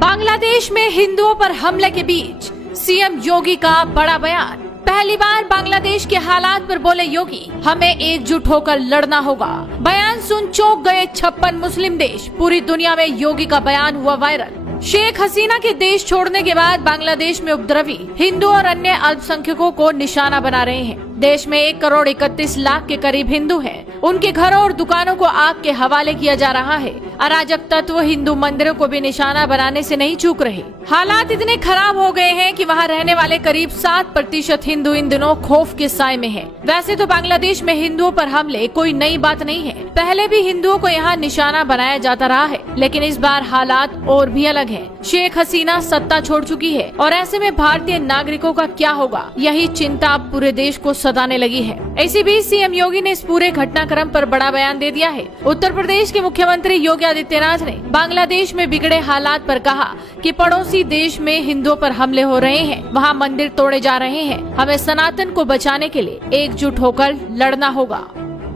बांग्लादेश में हिंदुओं पर हमले के बीच सीएम योगी का बड़ा बयान। पहली बार बांग्लादेश के हालात पर बोले योगी, हमें एकजुट होकर लड़ना होगा। बयान सुन चौंक गए 56 मुस्लिम देश। पूरी दुनिया में योगी का बयान हुआ वायरल। शेख हसीना के देश छोड़ने के बाद बांग्लादेश में उपद्रवी हिंदू और अन्य अल्पसंख्यकों को निशाना बना रहे हैं। देश में 1 करोड़ 31 लाख के करीब हिंदू हैं। उनके घरों और दुकानों को आग के हवाले किया जा रहा है। अराजक तत्व हिंदू मंदिरों को भी निशाना बनाने से नहीं चूक रहे। हालात इतने खराब हो गए हैं कि वहां रहने वाले करीब 7% हिंदू इन दिनों खौफ के साए में हैं। वैसे तो बांग्लादेश में हिंदुओं पर हमले कोई नई बात नहीं है। पहले भी हिंदुओं को यहाँ निशाना बनाया जाता रहा है, लेकिन इस बार हालात और भी अलग है। शेख हसीना सत्ता छोड़ चुकी है और ऐसे में भारतीय नागरिकों का क्या होगा, यही चिंता अब पूरे देश को सताने लगी है। इसी बीच सीएम योगी ने इस पूरे घटनाक्रम पर बड़ा बयान दे दिया है। उत्तर प्रदेश के मुख्यमंत्री योगी आदित्यनाथ ने बांग्लादेश में बिगड़े हालात पर कहा कि पड़ोसी देश में हिंदुओं पर हमले हो रहे हैं, वहाँ मंदिर तोड़े जा रहे हैं। हमें सनातन को बचाने के लिए एकजुट होकर लड़ना होगा।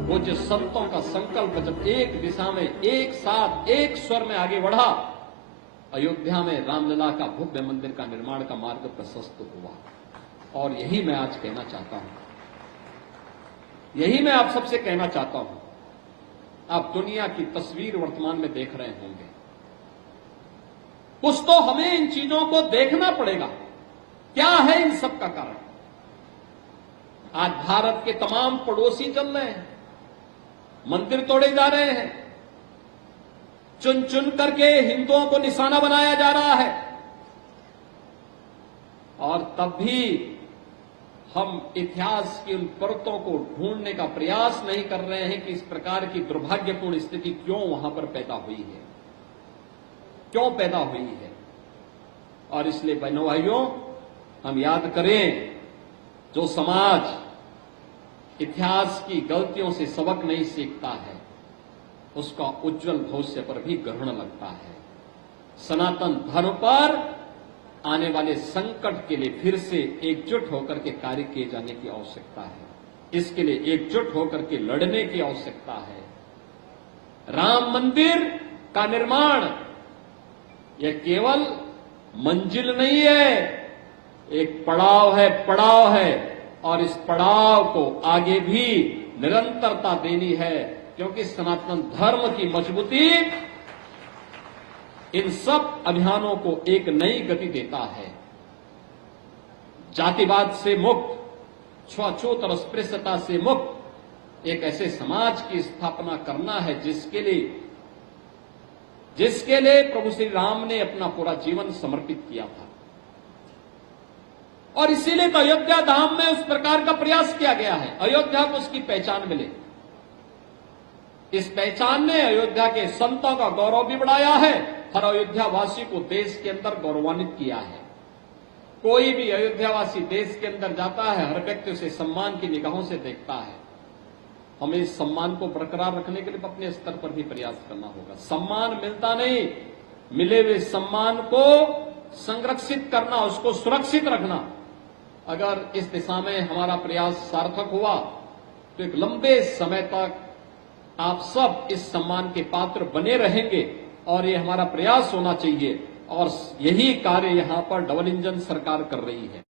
वो जो संतों का संकल्प जब एक दिशा में एक साथ एक स्वर में आगे बढ़ा, अयोध्या में रामलला का भव्य मंदिर का निर्माण का मार्ग प्रशस्त हुआ। और यही मैं आज कहना चाहता हूं, यही मैं आप सबसे कहना चाहता हूं। आप दुनिया की तस्वीर वर्तमान में देख रहे होंगे। कुछ तो हमें इन चीजों को देखना पड़ेगा, क्या है इन सब का कारण। आज भारत के तमाम पड़ोसी चल रहे हैं, मंदिर तोड़े जा रहे हैं, चुन चुन करके हिंदुओं को निशाना बनाया जा रहा है। और तब भी हम इतिहास की उन परतों को ढूंढने का प्रयास नहीं कर रहे हैं कि इस प्रकार की दुर्भाग्यपूर्ण स्थिति क्यों वहां पर पैदा हुई है, क्यों पैदा हुई है। और इसलिए बहनों भाइयों, हम याद करें, जो समाज इतिहास की गलतियों से सबक नहीं सीखता है, उसका उज्जवल भविष्य पर भी ग्रहण लगता है। सनातन धर्म पर आने वाले संकट के लिए फिर से एकजुट होकर के कार्य किए जाने की आवश्यकता है। इसके लिए एकजुट होकर के लड़ने की आवश्यकता है। राम मंदिर का निर्माण यह केवल मंजिल नहीं है, एक पड़ाव है, पड़ाव है। और इस पड़ाव को आगे भी निरंतरता देनी है, क्योंकि सनातन धर्म की मजबूती इन सब अभियानों को एक नई गति देता है। जातिवाद से मुक्त, छुआछूत और अस्पृश्यता से मुक्त एक ऐसे समाज की स्थापना करना है जिसके लिए प्रभु श्री राम ने अपना पूरा जीवन समर्पित किया था। और इसीलिए तो अयोध्या धाम में उस प्रकार का प्रयास किया गया है, अयोध्या को उसकी पहचान मिले। इस पहचान ने अयोध्या के संतों का गौरव भी बढ़ाया है, हर अयोध्यावासी को देश के अंदर गौरवान्वित किया है। कोई भी अयोध्यावासी देश के अंदर जाता है, हर व्यक्ति उसे सम्मान की निगाहों से देखता है। हमें इस सम्मान को बरकरार रखने के लिए अपने स्तर पर भी प्रयास करना होगा। सम्मान मिलता नहीं, मिले हुए सम्मान को संरक्षित करना, उसको सुरक्षित रखना। अगर इस दिशा में हमारा प्रयास सार्थक हुआ तो एक लंबे समय तक आप सब इस सम्मान के पात्र बने रहेंगे। और ये हमारा प्रयास होना चाहिए, और यही कार्य यहां पर डबल इंजन सरकार कर रही है।